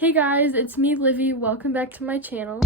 Hey guys, it's me, Livy. Welcome back to my channel.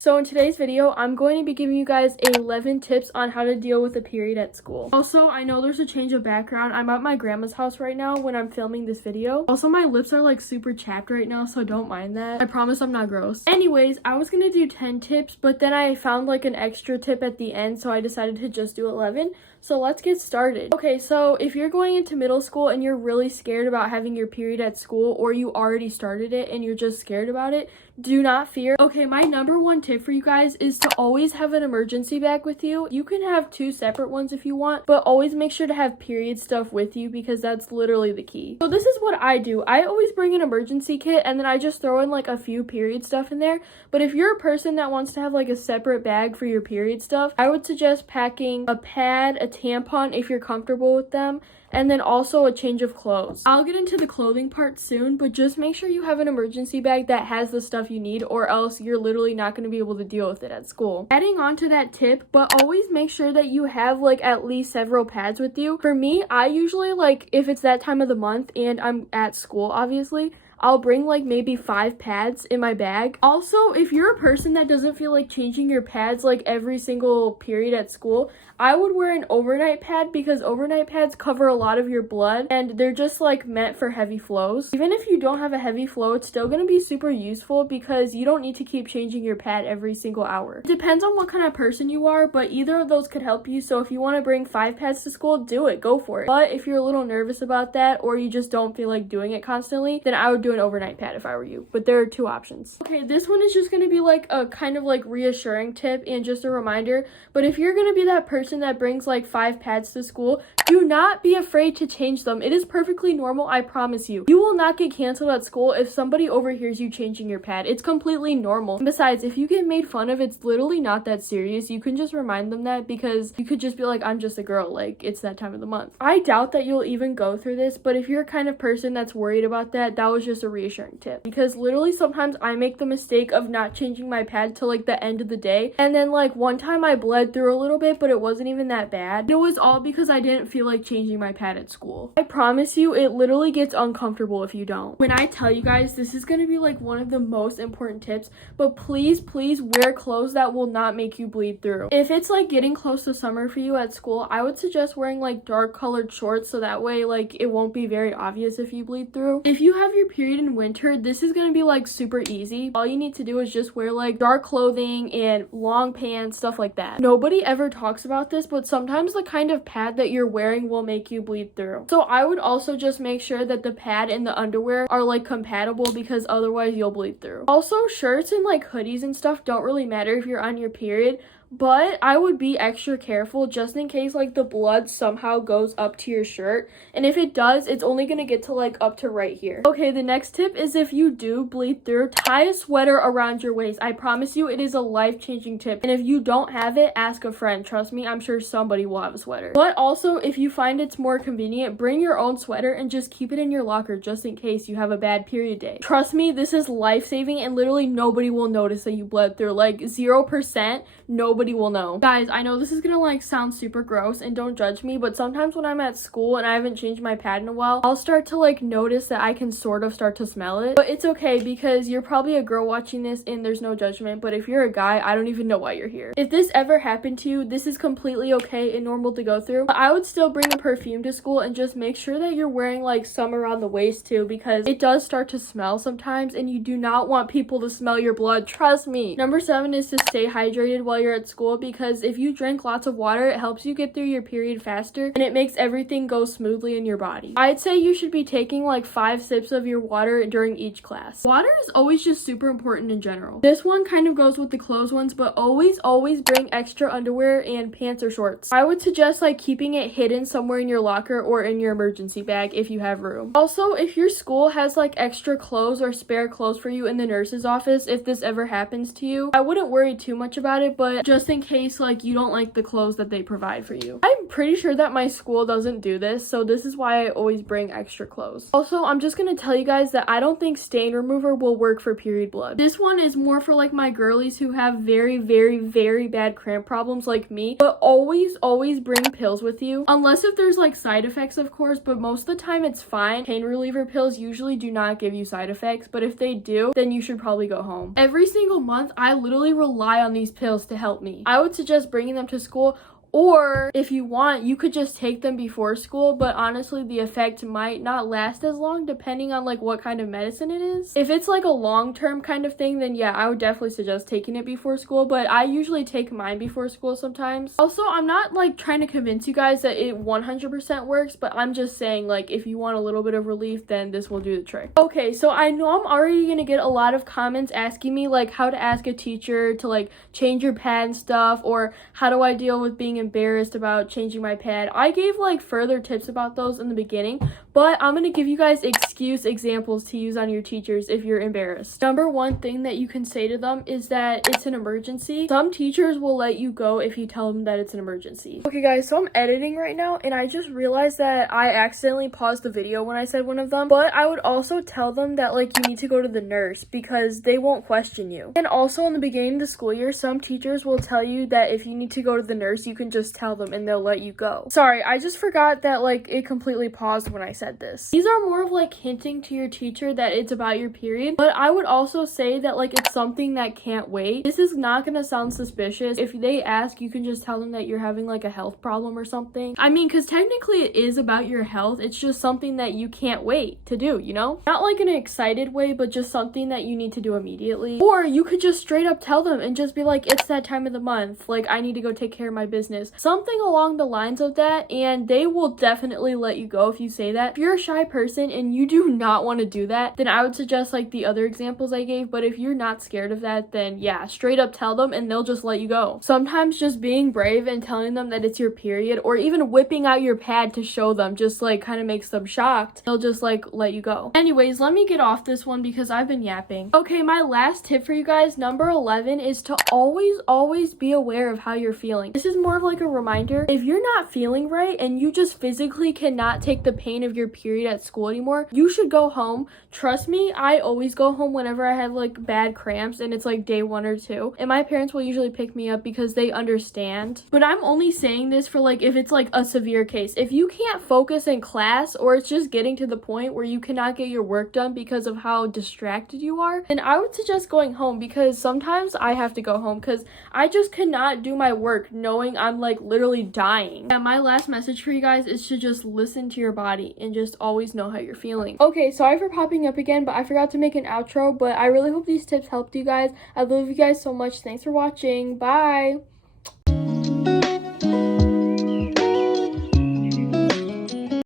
So in today's video, I'm going to be giving you guys 11 tips on how to deal with a period at school. Also, I know there's a change of background. I'm at my grandma's house right now when I'm filming this video. Also, my lips are like super chapped right now, so don't mind that. I promise I'm not gross. Anyways, I was gonna do 10 tips, but then I found like an extra tip at the end, so I decided to just do 11. So let's get started. Okay, so if you're going into middle school and you're really scared about having your period at school, or you already started it and you're just scared about it, do not fear. Okay, my number one tip for you guys is to always have an emergency bag with you. You can have 2 separate ones if you want, but always make sure to have period stuff with you because that's literally the key. So this is what I do. I always bring an emergency kit and then I just throw in like a few period stuff in there. But if you're a person that wants to have like a separate bag for your period stuff, I would suggest packing a pad, a tampon if you're comfortable with them, and then also a change of clothes. I'll get into the clothing part soon, but just make sure you have an emergency bag that has the stuff you need, or else you're literally not going to be able to deal with it at school. Adding on to that tip, but always make sure that you have like at least several pads with you. For me, I usually like, if it's that time of the month and I'm at school, obviously, I'll bring like maybe 5 pads in my bag. Also, if you're a person that doesn't feel like changing your pads like every single period at school, I would wear an overnight pad because overnight pads cover a lot of your blood and they're just like meant for heavy flows. Even if you don't have a heavy flow, it's still going to be super useful because you don't need to keep changing your pad every single hour. It depends on what kind of person you are, but either of those could help you. So if you want to bring 5 pads to school, do it, go for it. But if you're a little nervous about that, or you just don't feel like doing it constantly, then I would do an overnight pad if I were you. But there are 2 options. Okay, this one is just going to be like a kind of like reassuring tip and just a reminder. But if you're going to be that person that brings like 5 pads to school, do not be afraid to change them. It is perfectly normal, I promise you. You will not get canceled at school if somebody overhears you changing your pad. It's completely normal. And besides, if you get made fun of, it's literally not that serious. You can just remind them that because you could just be like, I'm just a girl, like it's that time of the month. I doubt that you'll even go through this, but if you're a kind of person that's worried about that, that was just a reassuring tip. Because literally sometimes I make the mistake of not changing my pad till like the end of the day, and then like one time I bled through a little bit, but it wasn't even that bad. It was all because I didn't feel like changing my pad at school. I promise you, it literally gets uncomfortable if you don't. When I tell you guys, this is going to be like one of the most important tips, but please wear clothes that will not make you bleed through. If it's like getting close to summer for you at school, I would suggest wearing like dark colored shorts so that way like it won't be very obvious if you bleed through. If you have your period in winter, this is going to be like super easy. All you need to do is just wear like dark clothing and long pants, stuff like that. Nobody ever talks about this, but sometimes the kind of pad that you're wearing will make you bleed through. So I would also just make sure that the pad and the underwear are like compatible because otherwise you'll bleed through. Also, shirts and like hoodies and stuff don't really matter if you're on your period, but I would be extra careful just in case like the blood somehow goes up to your shirt, and if it does, it's only gonna get to like up to right here. Okay, the next tip is if you do bleed through, tie a sweater around your waist. I promise you it is a life-changing tip, and if you don't have it, ask a friend. Trust me, I'm sure somebody will have a sweater. But also, if you find it's more convenient, bring your own sweater and just keep it in your locker just in case you have a bad period day. Trust me, this is life-saving and literally nobody will notice that you bled through. Like 0%, nobody will know. Guys, I know this is gonna like sound super gross and don't judge me, but sometimes when I'm at school and I haven't changed my pad in a while, I'll start to like notice that I can sort of start to smell it. But it's okay because you're probably a girl watching this and there's no judgment, but if you're a guy, I don't even know why you're here. If this ever happened to you, this is completely okay and normal to go through. But I would still bring a perfume to school and just make sure that you're wearing like some around the waist too, because it does start to smell sometimes and you do not want people to smell your blood. Trust me. Number 7 is to stay hydrated while you're at school, because if you drink lots of water, it helps you get through your period faster and it makes everything go smoothly in your body. I'd say you should be taking like 5 sips of your water during each class. Water is always just super important in general. This one kind of goes with the clothes ones, but always bring extra underwear and pants or shorts. I would suggest like keeping it hidden somewhere in your locker or in your emergency bag if you have room. Also, if your school has like extra clothes or spare clothes for you in the nurse's office, if this ever happens to you, I wouldn't worry too much about it, but just just in case like you don't like the clothes that they provide for you. I'm pretty sure that my school doesn't do this, so this is why I always bring extra clothes. Also, I'm just gonna tell you guys that I don't think stain remover will work for period blood. This one is more for like my girlies who have very, very, very bad cramp problems like me. But always bring pills with you, unless if there's like side effects, of course, but most of the time it's fine. Pain reliever pills usually do not give you side effects, but if they do, then you should probably go home. Every single month, I literally rely on these pills to help me. I would suggest bringing them to school, or if you want, you could just take them before school, but honestly, the effect might not last as long depending on like what kind of medicine it is. If it's like a long-term kind of thing, then yeah, I would definitely suggest taking it before school, but I usually take mine before school sometimes. Also, I'm not like trying to convince you guys that it 100% works, but I'm just saying like if you want a little bit of relief, then this will do the trick. Okay, so I know I'm already gonna get a lot of comments asking me like how to ask a teacher to like change your pad and stuff, or how do I deal with being embarrassed about changing my pad. I gave like further tips about those in the beginning, but I'm gonna give you guys excuse examples to use on your teachers if you're embarrassed. Number one thing that you can say to them is that it's an emergency. Some teachers will let you go if you tell them that it's an emergency. Okay guys, so I'm editing right now and I just realized that I accidentally paused the video when I said one of them, but I would also tell them that like you need to go to the nurse because they won't question you. And also in the beginning of the school year, some teachers will tell you that if you need to go to the nurse, you can just tell them and they'll let you go. Sorry, I just forgot that like it completely paused when I said this. These are more of like hinting to your teacher that it's about your period, but I would also say that like it's something that can't wait. This is not gonna sound suspicious. If they ask, you can just tell them that you're having like a health problem or something. I mean, because technically it is about your health. It's just something that you can't wait to do, you know? Not like in an excited way, but just something that you need to do immediately. Or you could just straight up tell them and just be like, it's that time of the month. Like I need to go take care of my business. Something along the lines of that, and they will definitely let you go if you say that. If you're a shy person and you do not want to do that, then I would suggest like the other examples I gave, but if you're not scared of that, then yeah, straight up tell them and they'll just let you go. Sometimes just being brave and telling them that it's your period, or even whipping out your pad to show them, just like kind of makes them shocked. They'll just like let you go. Anyways, let me get off this one because I've been yapping. Okay, my last tip for you guys, number 11, is to always be aware of how you're feeling. This is more of like a reminder. If you're not feeling right and you just physically cannot take the pain of your period at school anymore, you should go home. Trust me, I always go home whenever I have like bad cramps and it's like day 1 or 2, and my parents will usually pick me up because they understand. But I'm only saying this for like if it's like a severe case. If you can't focus in class, or it's just getting to the point where you cannot get your work done because of how distracted you are, then I would suggest going home, because sometimes I have to go home because I just cannot do my work knowing I'm like literally dying. Yeah, my last message for you guys is to just listen to your body and just always know how you're feeling. Okay, sorry for popping up again, but I forgot to make an outro, but I really hope these tips helped you guys. I love you guys so much. Thanks for watching. Bye.